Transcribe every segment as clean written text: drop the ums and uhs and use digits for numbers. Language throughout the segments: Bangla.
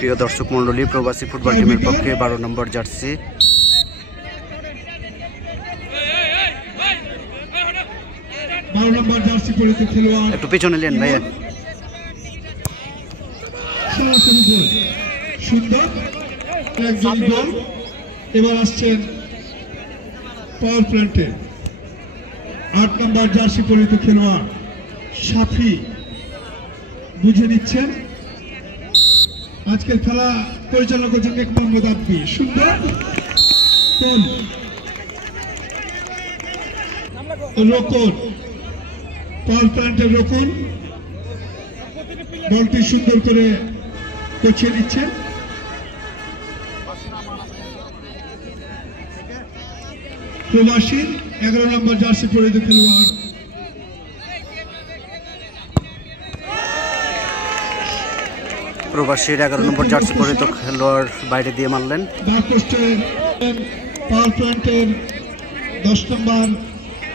প্রিয় দর্শক মণ্ডলী, প্রবাসী ফুটবল টিমের পক্ষে 12 নম্বর জার্সি পরিহিত খেলোয়াড়, একটু পিছনে নেন ভাইয়া। সুন্দর একজন গোল। এবার আসছেন পাওয়ার প্ল্যান্টে 8 নম্বর জার্সি পরিহিত খেলোয়াড় সাফি বুঝে নিচ্ছেন। আজকের খেলা পরিচালনা করছেন এক মোহাম্মদ আব্দি। সুন্দর রোকন, পাওয়ার প্ল্যান্টের রোকন বলটি সুন্দর করে পৌঁছে নিচ্ছেন। প্রবাসী 11 নম্বর জার্সি পরিহিত খেলোয়াড় প্রবাসীর 11 নম্বর জার্সি পরিহিত খেলোয়াড় বাইরে দিয়ে মারলেন। পাওয়ার প্ল্যান্টের 10 নম্বর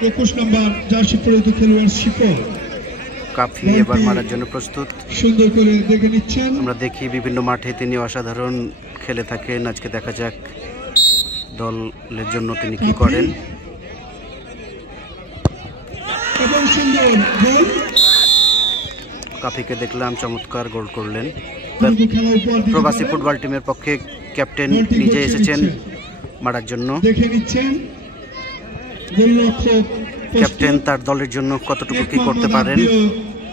21 নম্বর জার্সি পরিহিত খেলোয়াড় শিপন কাফি এবার মারার জন্য প্রস্তুত। সুন্দর করে দেখে নিচ্ছেন। আমরা দেখি বিভিন্ন মাঠে তিনি অসাধারণ খেলে থাকেন। আজকে দেখা যাক দলের জন্য তিনি কি করেন। এবং সুন্দর গোল, কাফিকে দেখলাম চমৎকার গোল করলেন। প্রবাসী ফুটবল টিমের পক্ষে ক্যাপ্টেন নিজে এসেছেন মারার জন্য। দেখে নিচ্ছেন গোলরক্ষক ক্যাপ্টেন তার দলের জন্য কতটুকু কি করতে পারেন।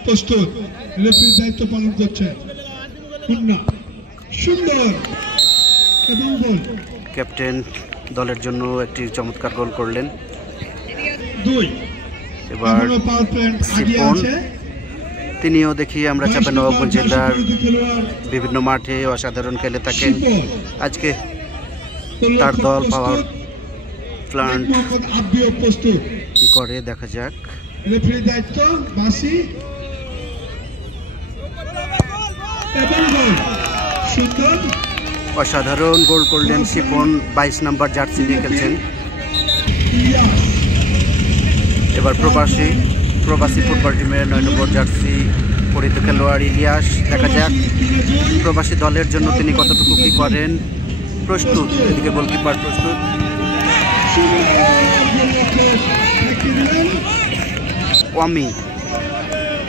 প্রস্তুত, রেফারির দায়িত্ব পালন করছেন। সুন্দর এবং গোল। ক্যাপ্টেন দলের জন্য একটি চমৎকার গোল করলেন। 2 এবার শিপন, তিনিও দেখি আমরা চাঁপাইনবাবগঞ্জ জেলার বিভিন্ন মাঠে অসাধারণ খেলে থাকেন। আজকে তার দল পাওয়ার প্ল্যান্ট কি করে দেখা যাক। রেফারির দায়িত্ব বাসি এবং গোল। সুন্দর অসাধারণ গোল করলেন শিপন, 22 নম্বর জার্সি দিয়ে খেলছেন। এবার প্রবাসী ফুটবল টিমের 9 নম্বর জার্সি পরিহিত খেলোয়াড় ইলিয়াস, দেখা যাক প্রবাসী দলের জন্য তিনি কতটুকু কি করেন। প্রস্তুত, এদিকে গোলকিপার প্রস্তুত। ওয়ামি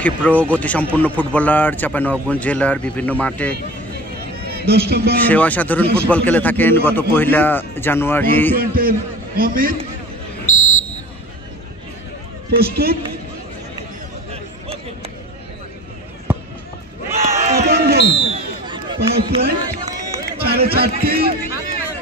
ক্ষিপ্র গতিসম্পন্ন ফুটবলার, চাঁপাইনবাবগঞ্জ জেলার বিভিন্ন মাঠে সে অসাধারণ ফুটবল খেলে থাকেন। গত 1 জানুয়ারি প্রস্তুত এবং 4টি